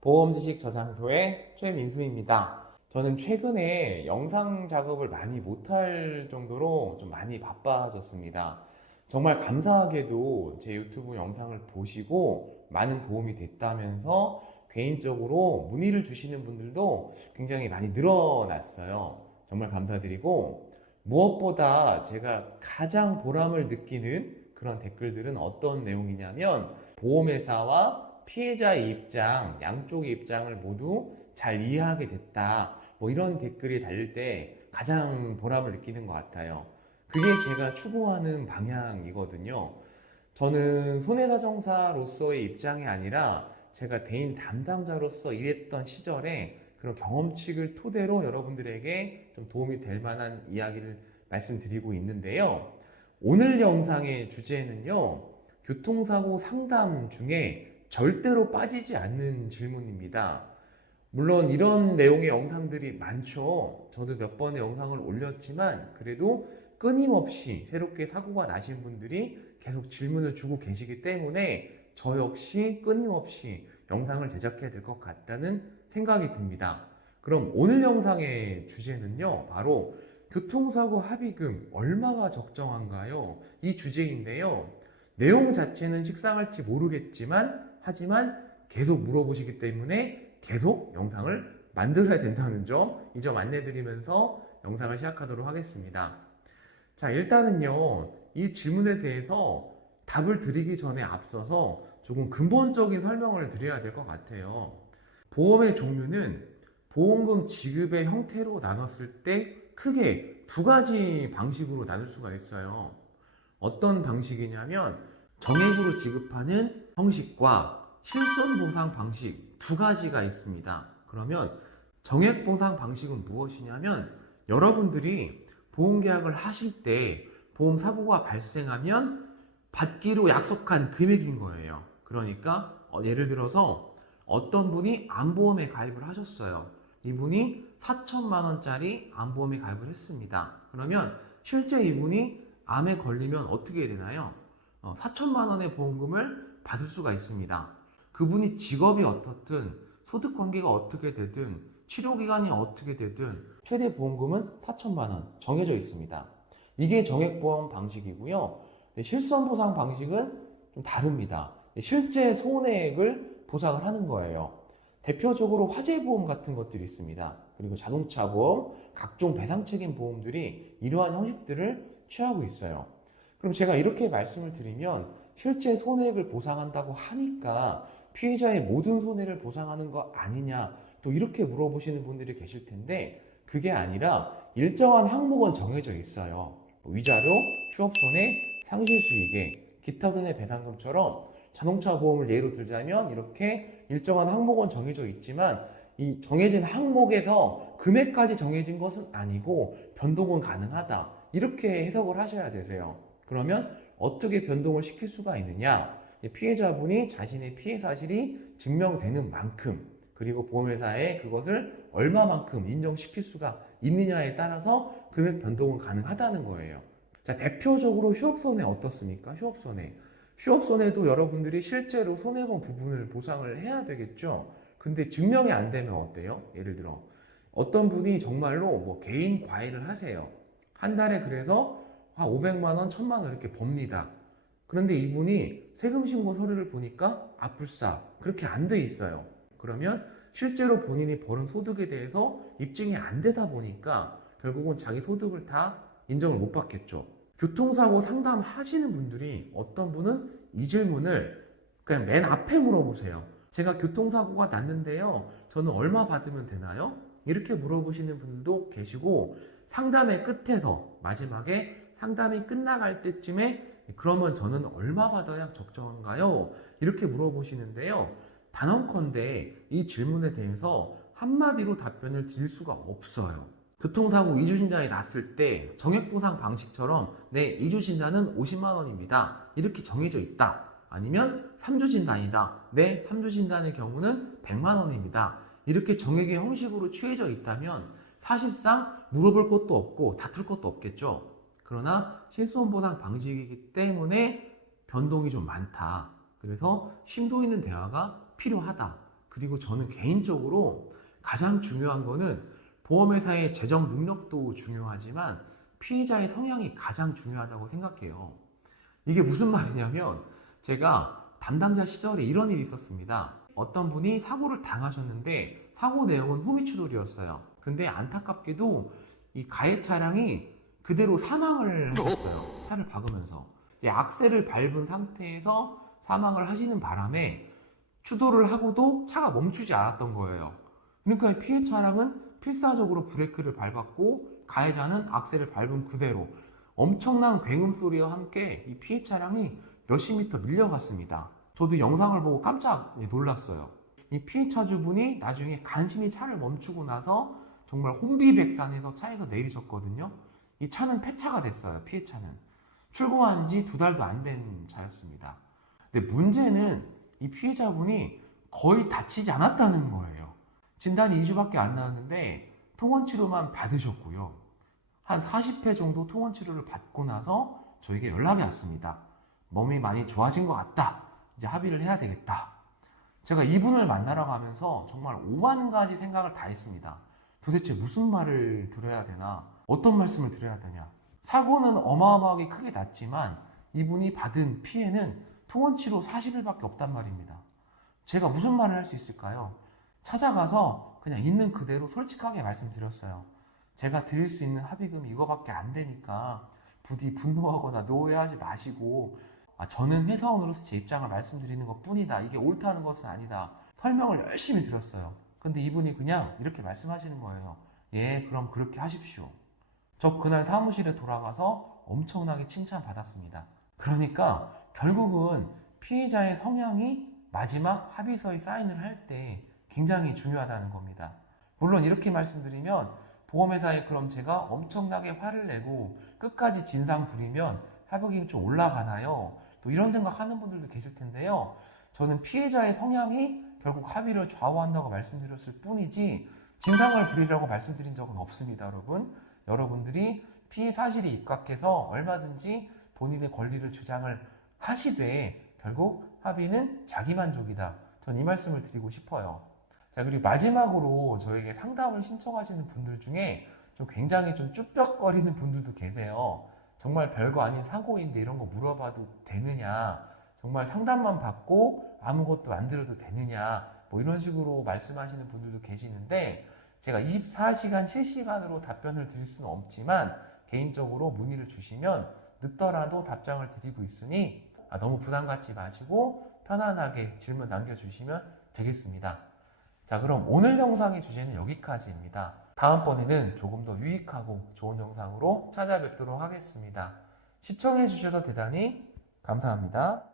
보험지식저장소의 최민수입니다. 저는 최근에 영상 작업을 많이 못할 정도로 좀 많이 바빠졌습니다. 정말 감사하게도 제 유튜브 영상을 보시고 많은 도움이 됐다면서 개인적으로 문의를 주시는 분들도 굉장히 많이 늘어났어요. 정말 감사드리고, 무엇보다 제가 가장 보람을 느끼는 그런 댓글들은 어떤 내용이냐면, 보험회사와 피해자의 입장, 양쪽의 입장을 모두 잘 이해하게 됐다, 뭐 이런 댓글이 달릴 때 가장 보람을 느끼는 것 같아요. 그게 제가 추구하는 방향이거든요. 저는 손해사정사로서의 입장이 아니라 제가 대인 담당자로서 일했던 시절에 그런 경험칙을 토대로 여러분들에게 좀 도움이 될 만한 이야기를 말씀드리고 있는데요. 오늘 영상의 주제는요, 교통사고 상담 중에 절대로 빠지지 않는 질문입니다. 물론 이런 내용의 영상들이 많죠. 저도 몇 번의 영상을 올렸지만 그래도 끊임없이 새롭게 사고가 나신 분들이 계속 질문을 주고 계시기 때문에 저 역시 끊임없이 영상을 제작해야 될 것 같다는 생각이 듭니다. 그럼 오늘 영상의 주제는요, 바로 교통사고 합의금 얼마가 적정한가요? 이 주제인데요. 내용 자체는 식상할지 모르겠지만 하지만 계속 물어보시기 때문에 계속 영상을 만들어야 된다는 점, 이 점 안내드리면서 영상을 시작하도록 하겠습니다. 자, 일단은요, 이 질문에 대해서 답을 드리기 전에 앞서서 조금 근본적인 설명을 드려야 될 것 같아요. 보험의 종류는 보험금 지급의 형태로 나눴을 때 크게 두 가지 방식으로 나눌 수가 있어요. 어떤 방식이냐면 정액으로 지급하는 형식과 실손보상 방식 두 가지가 있습니다. 그러면 정액보상 방식은 무엇이냐면, 여러분들이 보험계약을 하실 때 보험사고가 발생하면 받기로 약속한 금액인 거예요. 그러니까 예를 들어서 어떤 분이 암보험에 가입을 하셨어요. 이분이 4천만 원짜리 암보험에 가입을 했습니다. 그러면 실제 이분이 암에 걸리면 어떻게 되나요? 4천만 원의 보험금을 받을 수가 있습니다. 그분이 직업이 어떻든 소득관계가 어떻게 되든 치료기간이 어떻게 되든 최대 보험금은 4천만 원 정해져 있습니다. 이게 정액보험 방식이고요. 실손보상 방식은 좀 다릅니다. 실제 손해액을 보상을 하는 거예요. 대표적으로 화재보험 같은 것들이 있습니다. 그리고 자동차보험, 각종 배상책임 보험들이 이러한 형식들을 취하고 있어요. 그럼 제가 이렇게 말씀을 드리면, 실제 손해액을 보상한다고 하니까 피해자의 모든 손해를 보상하는 거 아니냐, 또 이렇게 물어보시는 분들이 계실 텐데, 그게 아니라 일정한 항목은 정해져 있어요. 위자료, 휴업손해, 상실수익액, 기타 손해배상금처럼 자동차 보험을 예로 들자면 이렇게 일정한 항목은 정해져 있지만, 이 정해진 항목에서 금액까지 정해진 것은 아니고 변동은 가능하다, 이렇게 해석을 하셔야 되세요. 그러면 어떻게 변동을 시킬 수가 있느냐? 피해자분이 자신의 피해 사실이 증명되는 만큼, 그리고 보험회사에 그것을 얼마만큼 인정시킬 수가 있느냐에 따라서 금액 변동은 가능하다는 거예요. 자, 대표적으로 휴업손해 어떻습니까? 휴업손해도 여러분들이 실제로 손해본 부분을 보상을 해야 되겠죠. 근데 증명이 안 되면 어때요? 예를 들어 어떤 분이 정말로 개인 과외를 하세요. 한 달에 그래서 500만 원, 1000만 원 이렇게 법니다. 그런데 이분이 세금 신고 서류를 보니까 불사 그렇게 안 돼 있어요. 그러면 실제로 본인이 벌은 소득에 대해서 입증이 안 되다 보니까 결국은 자기 소득을 다 인정을 못 받겠죠. 교통사고 상담하시는 분들이 어떤 분은 이 질문을 그냥 맨 앞에 물어보세요. 제가 교통사고가 났는데요, 저는 얼마 받으면 되나요? 이렇게 물어보시는 분도 계시고, 상담의 끝에서 마지막에 상담이 끝나갈 때쯤에 그러면 저는 얼마 받아야 적정한가요? 이렇게 물어보시는데요. 단언컨대 이 질문에 대해서 한마디로 답변을 드릴 수가 없어요. 교통사고 이주진단이 났을 때 정액보상 방식처럼 네, 이주진단은 50만 원입니다. 이렇게 정해져 있다. 아니면 3주 진단이다. 네, 3주 진단의 경우는 100만 원입니다. 이렇게 정액의 형식으로 취해져 있다면 사실상 물어볼 것도 없고 다툴 것도 없겠죠. 그러나 실손보상 방식이기 때문에 변동이 좀 많다. 그래서 심도 있는 대화가 필요하다. 그 그리고 저는 개인적으로 가장 중요한 거는 보험회사의 재정 능력도 중요하지만 피해자의 성향이 가장 중요하다고 생각해요. 이게 무슨 말이냐면 제가 담당자 시절에 이런 일이 있었습니다. 어떤 분이 사고를 당하셨는데 사고 내용은 후미추돌이었어요. 근데 안타깝게도 이 가해 차량이 그대로 사망을 하셨어요. 차를 박으면서. 이제 악셀을 밟은 상태에서 사망을 하시는 바람에 추돌을 하고도 차가 멈추지 않았던 거예요. 그러니까 피해 차량은 필사적으로 브레이크를 밟았고 가해자는 악셀을 밟은 그대로 엄청난 굉음 소리와 함께 이 피해 차량이 몇십 미터 밀려갔습니다. 저도 영상을 보고 깜짝 놀랐어요. 이 피해 차주분이 나중에 간신히 차를 멈추고 나서 정말 혼비백산해서 차에서 내리셨거든요. 이 차는 폐차가 됐어요. 피해 차는. 출고한 지 2달도 안 된 차였습니다. 근데 문제는 이 피해자분이 거의 다치지 않았다는 거예요. 진단이 2주밖에 안 나왔는데 통원치료만 받으셨고요. 한 40회 정도 통원치료를 받고 나서 저에게 연락이 왔습니다. 몸이 많이 좋아진 것 같다. 이제 합의를 해야 되겠다. 제가 이분을 만나러 가면서 정말 5만 가지 생각을 다 했습니다. 도대체 무슨 말을 들어야 되나? 어떤 말씀을 드려야 되냐? 사고는 어마어마하게 크게 났지만 이분이 받은 피해는 통원치료 40일밖에 없단 말입니다. 제가 무슨 말을 할 수 있을까요? 찾아가서 그냥 있는 그대로 솔직하게 말씀드렸어요. 제가 드릴 수 있는 합의금이 이거밖에 안 되니까 부디 분노하거나 노여하지 마시고 저는 회사원으로서 제 입장을 말씀드리는 것 뿐이다. 이게 옳다는 것은 아니다. 설명을 열심히 드렸어요. 근데 이분이 그냥 이렇게 말씀하시는 거예요. 예, 그럼 그렇게 하십시오. 저 그날 사무실에 돌아가서 엄청나게 칭찬받았습니다. 그러니까 결국은 피해자의 성향이 마지막 합의서에 사인을 할 때 굉장히 중요하다는 겁니다. 물론 이렇게 말씀드리면 보험회사에 그럼 제가 엄청나게 화를 내고 끝까지 진상 부리면 합의금이 좀 올라가나요? 또 이런 생각하는 분들도 계실 텐데요. 저는 피해자의 성향이 결국 합의를 좌우한다고 말씀드렸을 뿐이지 진상을 부리려고 말씀드린 적은 없습니다, 여러분. 여러분들이 피해 사실이 입각해서 얼마든지 본인의 권리를 주장을 하시되 결국 합의는 자기만족이다. 전 이 말씀을 드리고 싶어요. 자, 그리고 마지막으로 저에게 상담을 신청하시는 분들 중에 좀 굉장히 좀 쭈뼛거리는 분들도 계세요. 정말 별거 아닌 사고인데 이런 거 물어봐도 되느냐? 정말 상담만 받고 아무것도 안 들어도 되느냐? 뭐 이런 식으로 말씀하시는 분들도 계시는데 제가 24시간 실시간으로 답변을 드릴 수는 없지만 개인적으로 문의를 주시면 늦더라도 답장을 드리고 있으니 너무 부담 갖지 마시고 편안하게 질문 남겨주시면 되겠습니다. 자, 그럼 오늘 영상의 주제는 여기까지입니다. 다음번에는 조금 더 유익하고 좋은 영상으로 찾아뵙도록 하겠습니다. 시청해주셔서 대단히 감사합니다.